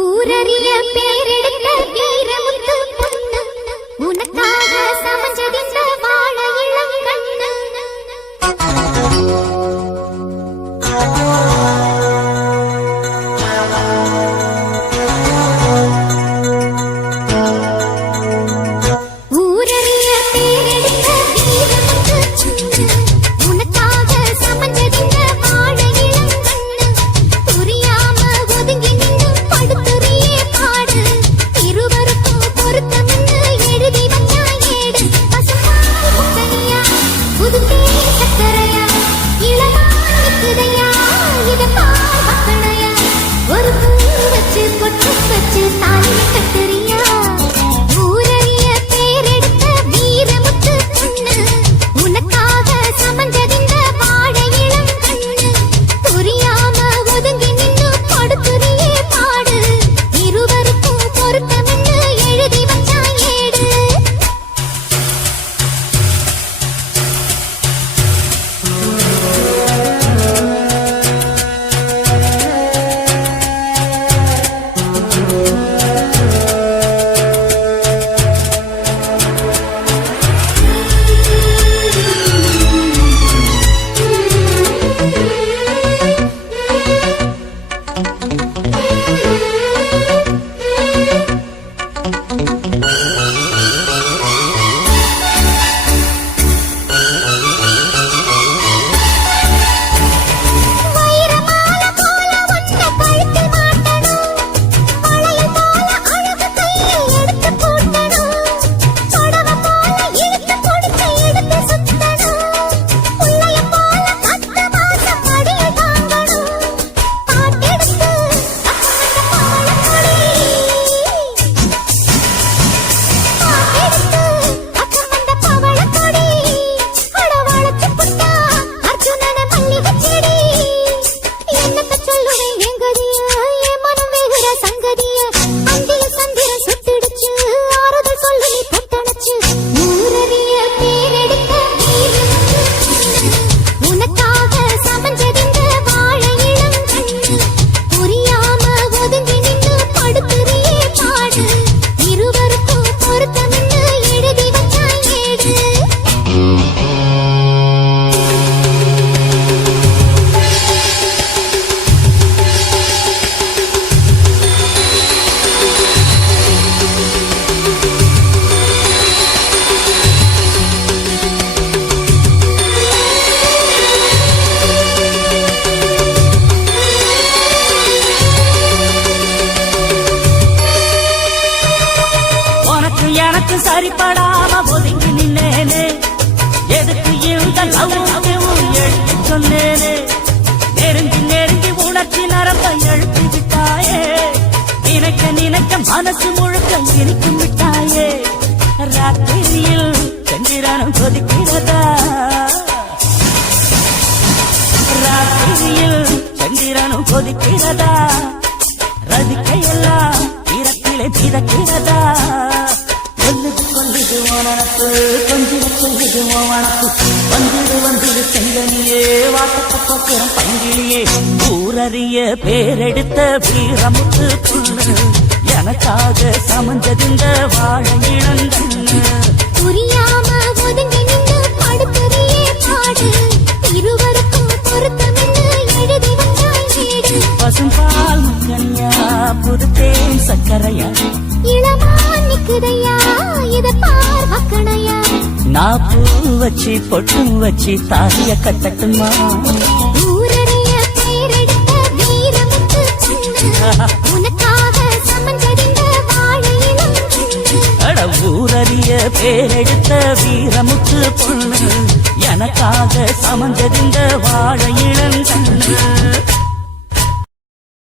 ஊரறிய பேரெடுத்த வீரமுத்து. பொண்ணு உனக்காக சமைஞ்சதிந்த ஒரு பூ வச்சு பொட்டு வச்சு தாலி கட்டு எனக்கு ஒதுங்கி நின்னேனே. எதுக்கு இந்த லவ் எடுத்து சொன்னேனே. நெருங்கி நெருங்கி உணர்ச்சி நரம்ப எழுப்பி விட்டாயே. நினைக்க நினைக்க மனசு முழுக்க இருக்கும் விட்டாயே. ராத்திரியில் சந்திரனும் கொதிக்கிறதா? ராத்திரியில் சந்திரனும் கொதிக்கிறதா? ரதிக்கையெல்லாம் இரத்திலே மிதக்கிறதா? உனக்கு கொஞ்சம் சொல்லுது உனக்கு வந்துடு வந்துடு செங்கனியே வாட்டத்தை போக்குறம் பங்கிலியே. ஊரறிய பேரெடுத்த வீரமுத்து புண்ணு எனக்காக சமஞ்சதிந்த வாழ இளங்கண்ணு. புரியாம ஒதுங்கி நின்னு படுத்துறியே பாடு. இருவருக்கும் எழுதி பசும்பால் முக்கனியா புதுத்தேன் சக்கரையா இளமா நிக்குதையா இத மக்களையா நான் பூ வச்சு பொட்டும் வச்சு தாலிய கட்டட்டுமா ஊரறிய பேரெடுத்த வீரமுத்து பொண்ணு உனக்காக சமஞ்சதிந்த வாழ இளம்